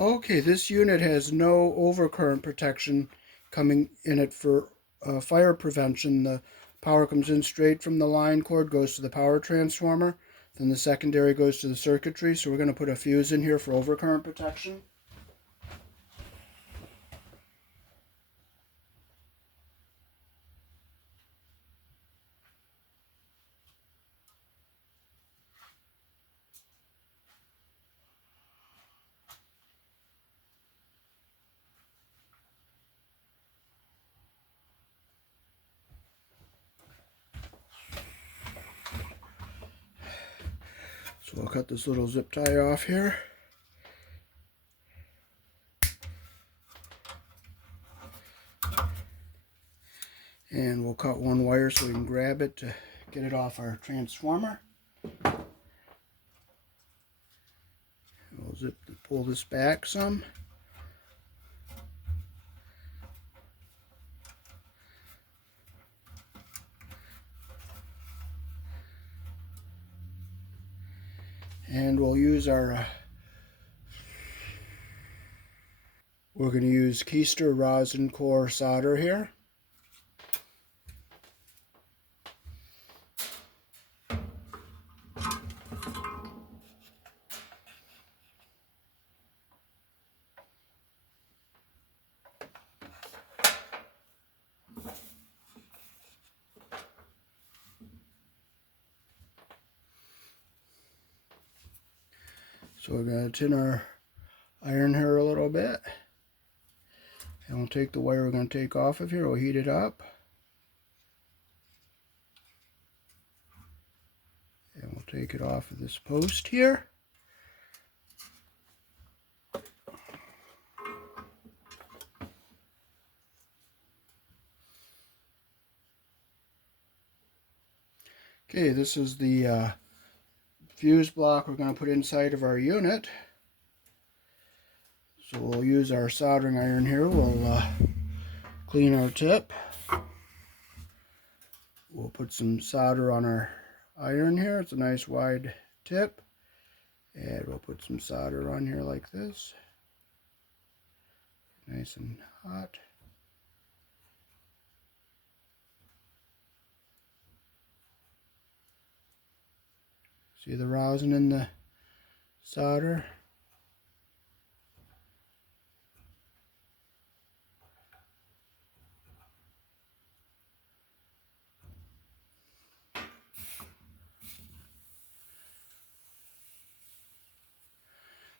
Okay, this unit has no overcurrent protection coming in it for fire prevention. The power comes in straight from the line cord, goes to the power transformer, then the secondary goes to the circuitry. So we're going to put a fuse in here for overcurrent protection. So I'll cut this little zip tie off here. And we'll cut one wire so we can grab it to get it off our transformer. We'll pull this back some. And we'll use our we're going to use keister rosin core solder here. So we're going to tin our iron here a little bit. And we'll take the wire we're going to take off of here, we'll heat it up. And we'll take it off of this post here. Okay, this is the fuse block we're going to put inside of our unit. So we'll use our soldering iron here. We'll clean our tip. We'll put some solder on our iron here. It's a nice wide tip. And we'll put some solder on here like this. Nice and hot. See the rosin in the solder?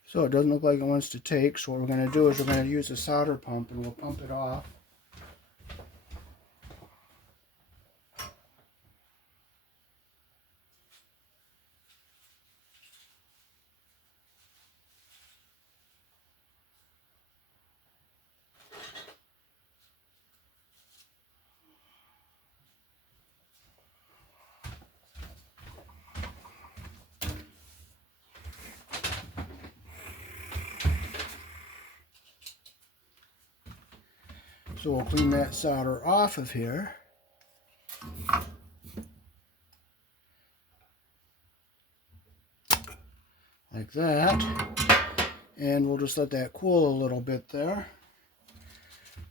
So it doesn't look like it wants to take, so what we're going to do is we're going to use a solder pump and we'll pump it off. So we'll clean that solder off of here. Like that. And we'll just let that cool a little bit there.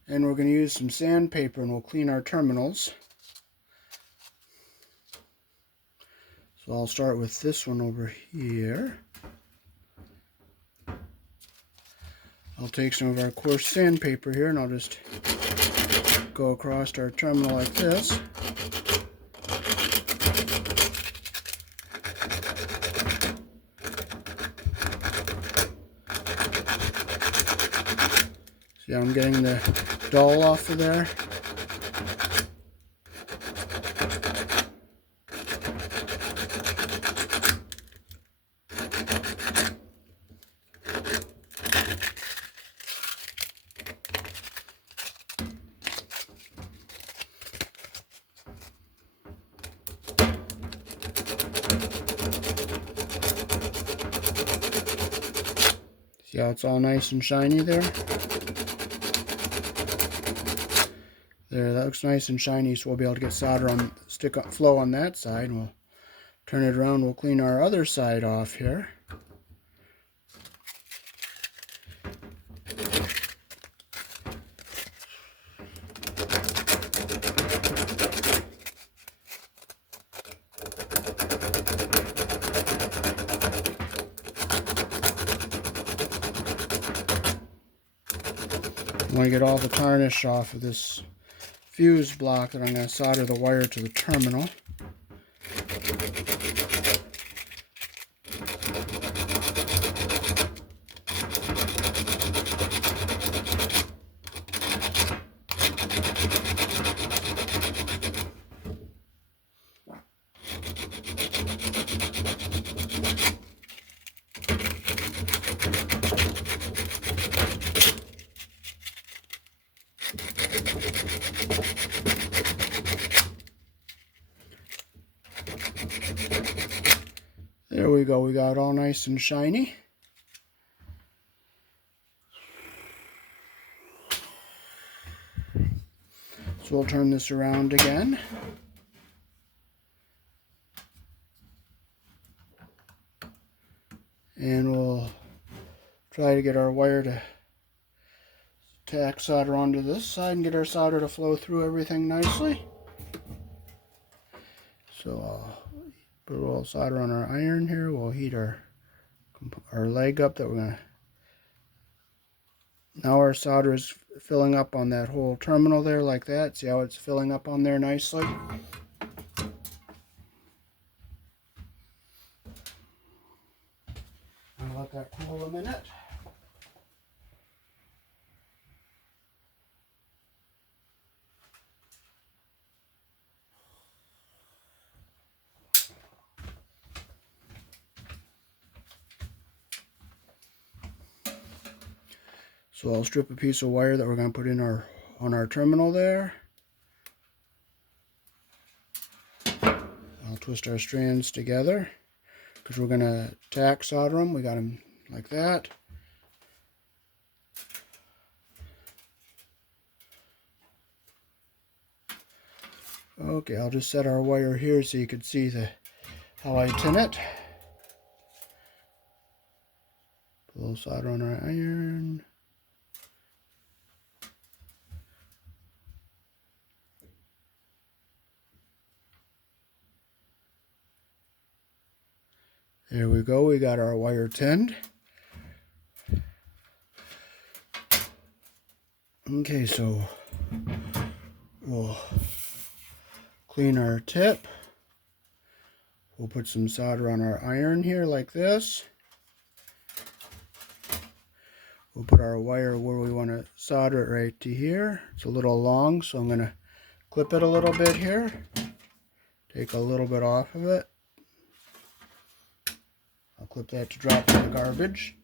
And we're going to use some sandpaper and we'll clean our terminals. So I'll start with this one over here. I'll take some of our coarse sandpaper here and I'll just go across our terminal like this. See how I'm getting the dull off of there? See how it's all nice and shiny there? There, that looks nice and shiny, so we'll be able to get solder on, flow on that side. We'll turn it around, we'll clean our other side off here. want to get all the tarnish off of this fuse block that I'm going to solder the wire to the terminal. There we go, we got it all nice and shiny. So we'll turn this around again. And we'll try to get our wire to tack solder onto this side and get our solder to flow through everything nicely. So I'll put a little solder on our iron here. We'll heat our leg up that we're going to... Now our solder is filling up on that whole terminal there like that. See how it's filling up on there nicely? I'll let that cool a minute. So I'll strip a piece of wire that we're going to put in on our terminal there. I'll twist our strands together because we're going to tack solder them. We got them like that. Okay, I'll just set our wire here so you can see how I tin it. Put a little solder on our iron. There we go, we got our wire tinned. Okay, so we'll clean our tip. We'll put some solder on our iron here like this. We'll put our wire where we want to solder it right to here. It's a little long, so I'm going to clip it a little bit here. Take a little bit off of it. I'll clip that to drop in the garbage.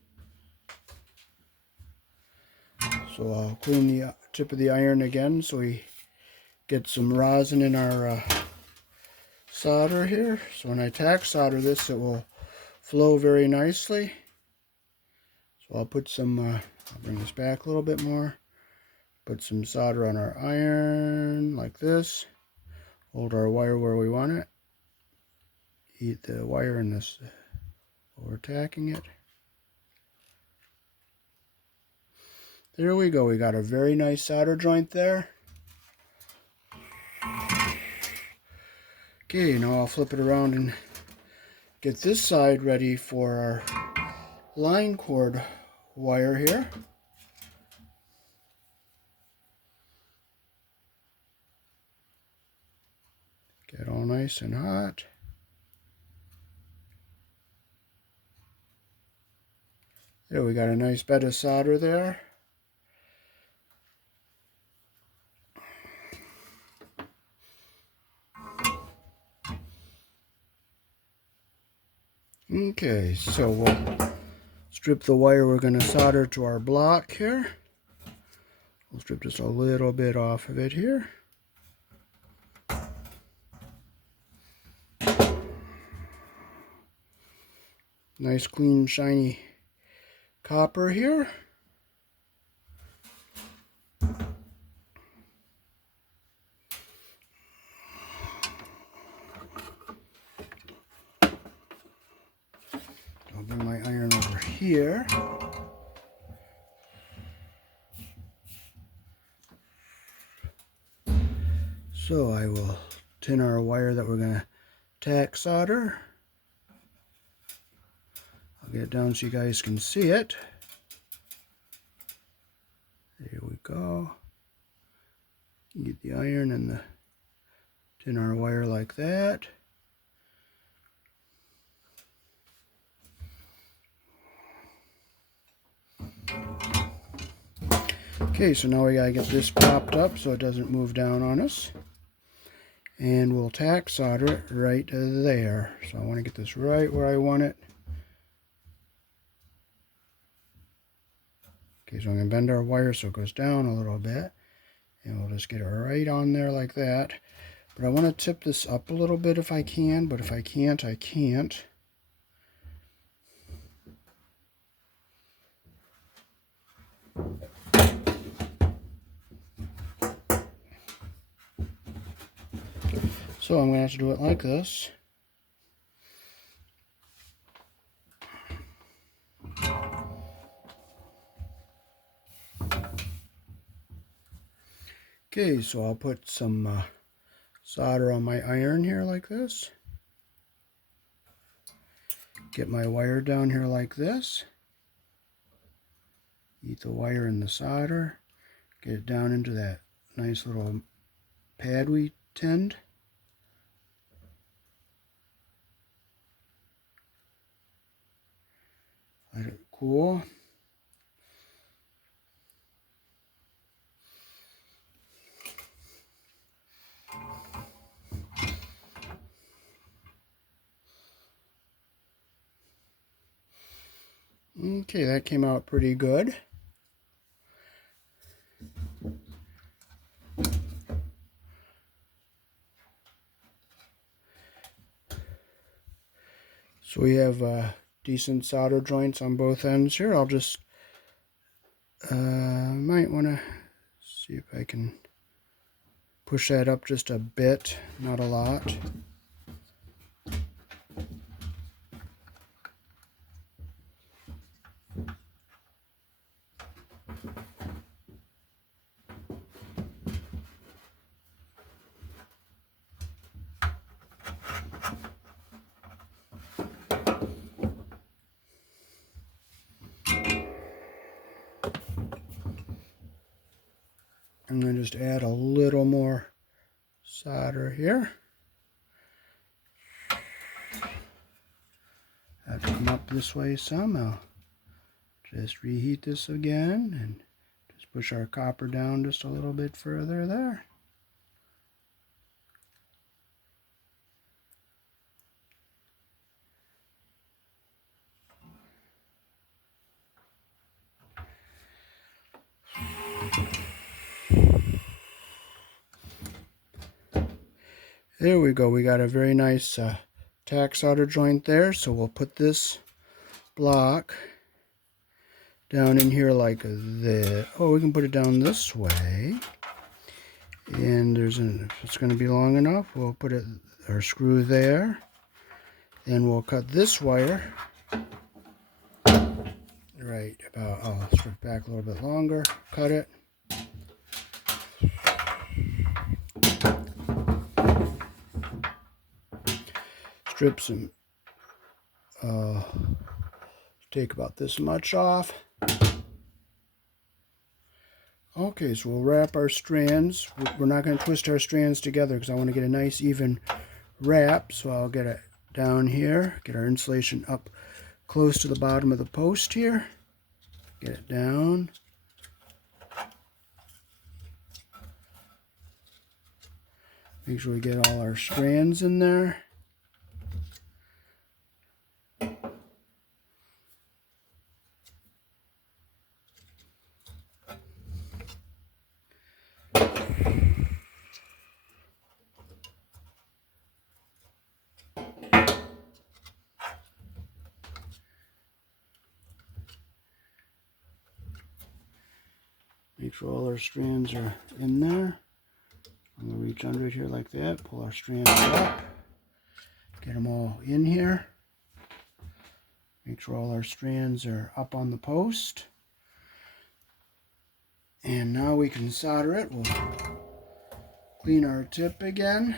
So I'll clean the tip of the iron again so we get some rosin in our solder here. So when I tack solder this, it will flow very nicely. So I'll put some, I'll bring this back a little bit more. Put some solder on our iron like this. Hold our wire where we want it. Heat the wire in this while we're tacking it. There we go. We got a very nice solder joint there. Okay, now I'll flip it around and get this side ready for our line cord wire here. Get all nice and hot. There, we got a nice bed of solder there. Okay, so we'll strip the wire we're going to solder to our block here. We'll strip just a little bit off of it here. Nice clean shiny copper here. I'll bring my iron over here. So I will tin our wire that we're going to tack solder. I'll get it down so you guys can see it. There we go. Get the iron and the tin our wire like that. Okay, so now we gotta get this propped up so it doesn't move down on us. And we'll tack solder it right there. So I want to get this right where I want it. Okay, so I'm going to bend our wire so it goes down a little bit. And we'll just get it right on there like that. But I want to tip this up a little bit if I can, but if I can't, I can't. So I'm going to have to do it like this. Okay, so I'll put some solder on my iron here like this. Get my wire down here like this. Eat the wire and the solder. Get it down into that nice little pad we tinned. Let it cool. Okay, that came out pretty good. So we have decent solder joints on both ends here. I'll just might want to see if I can push that up just a bit, not a lot. I'm going to just add a little more solder here. Have to come up this way some. I'll just reheat this again and just push our copper down just a little bit further there. There we go. We got a very nice tack solder joint there. So we'll put this block down in here like this. Oh, we can put it down this way. And if it's going to be long enough, we'll put our screw there. And we'll cut this wire right about, I'll strip back a little bit longer, cut it. Strip some, take about this much off. Okay, so we'll wrap our strands. We're not going to twist our strands together because I want to get a nice even wrap. So I'll get it down here, get our insulation up close to the bottom of the post here. Get it down. Make sure we get all our strands in there. Make sure all our strands are in there. I'm going to reach under it here like that, pull our strands up, get them all in here. Make sure all our strands are up on the post. And now we can solder it. We'll clean our tip again.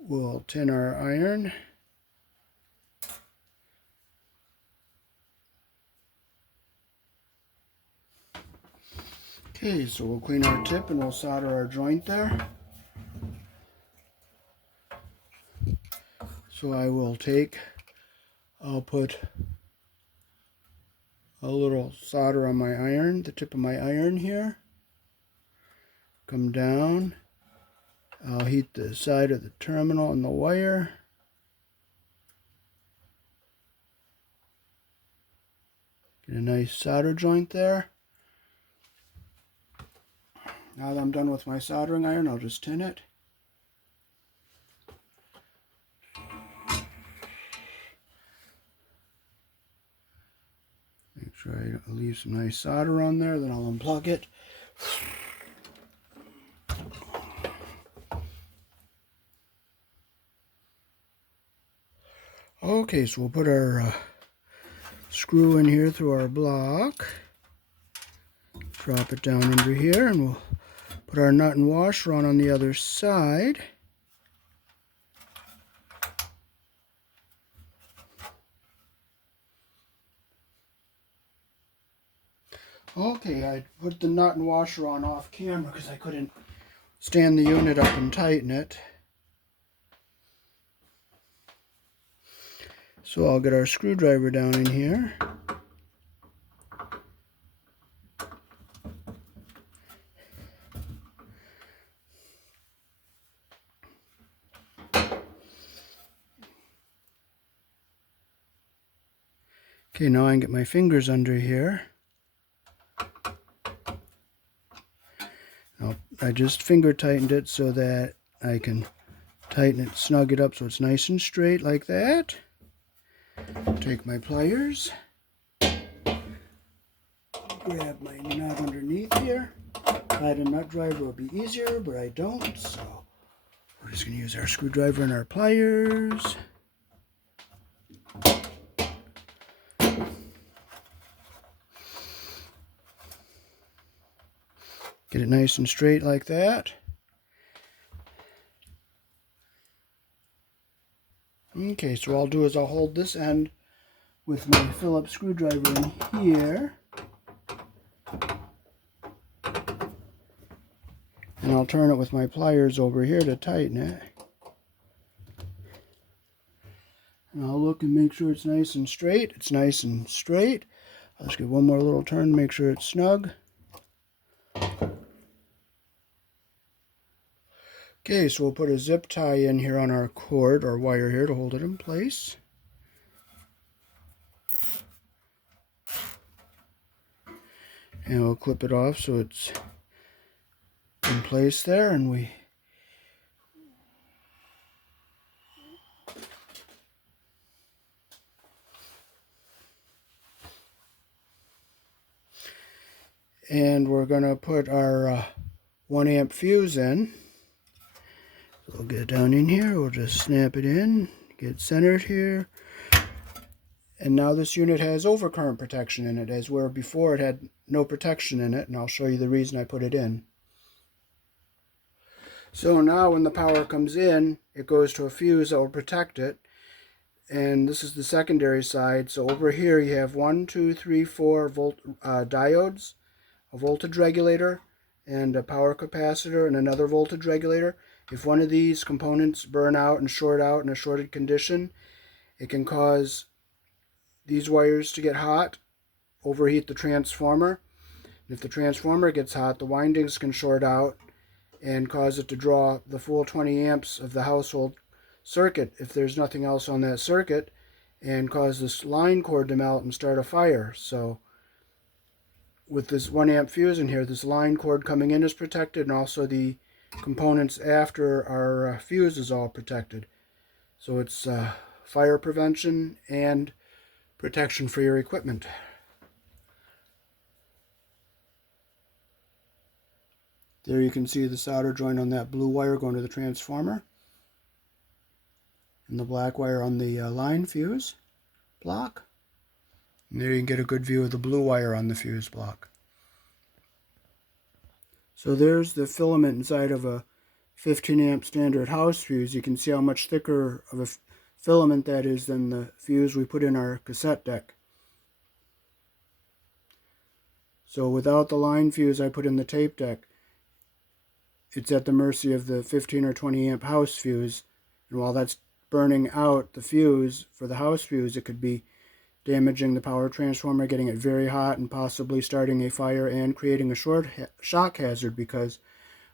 We'll tin our iron. Okay, so we'll clean our tip and we'll solder our joint there. So I'll put a little solder on my iron, the tip of my iron here. Come down. I'll heat the side of the terminal and the wire. Get a nice solder joint there. Now that I'm done with my soldering iron, I'll just tin it. Make sure I leave some nice solder on there, then I'll unplug it. Okay, so we'll put our screw in here through our block. Drop it down under here, and we'll put our nut and washer on the other side. Okay, I put the nut and washer on off camera because I couldn't stand the unit up and tighten it. So I'll get our screwdriver down in here. Okay, now I can get my fingers under here. I just finger tightened it so that I can tighten it, snug it up so it's nice and straight like that. Take my pliers, grab my nut underneath here. If I had a nut driver, it would be easier, but I don't, so we're just going to use our screwdriver and our pliers. Get it nice and straight like that. Okay, so what I'll do is I'll hold this end with my Phillips screwdriver in here. And I'll turn it with my pliers over here to tighten it. And I'll look and make sure it's nice and straight. It's nice and straight. I'll just give one more little turn to make sure it's snug. Okay, so we'll put a zip tie in here on our cord or wire here to hold it in place. And we'll clip it off so it's in place there, and we're going to put our 1 amp fuse in. So we'll get it down in here, we'll just snap it in, get it centered here. And now this unit has overcurrent protection in it, as where before it had no protection in it, and I'll show you the reason I put it in. So now when the power comes in, it goes to a fuse that will protect it. And this is the secondary side. So over here you have 1, 2, 3, 4 diodes, a voltage regulator, and a power capacitor, and another voltage regulator. If one of these components burn out and short out in a shorted condition, it can cause these wires to get hot, overheat the transformer. If the transformer gets hot, the windings can short out and cause it to draw the full 20 amps of the household circuit if there's nothing else on that circuit, and cause this line cord to melt and start a fire. So with this 1 amp fuse in here, this line cord coming in is protected, and also the components after our fuse is all protected. So it's fire prevention and protection for your equipment. There you can see the solder joint on that blue wire going to the transformer, and the black wire on the line fuse block. And there you can get a good view of the blue wire on the fuse block. So there's the filament inside of a 15 amp standard house fuse. You can see how much thicker of a filament that is than the fuse we put in our cassette deck. So without the line fuse I put in the tape deck, it's at the mercy of the 15 or 20 amp house fuse. And while that's burning out the fuse for the house fuse, it could be damaging the power transformer, getting it very hot, and possibly starting a fire and creating a shock hazard because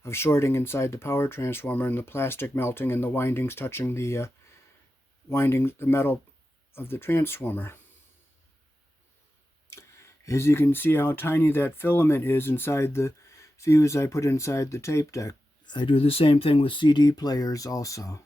of shorting inside the power transformer and the plastic melting and the windings touching the metal of the transformer. As you can see how tiny that filament is inside the fuse I put inside the tape deck. I do the same thing with CD players also.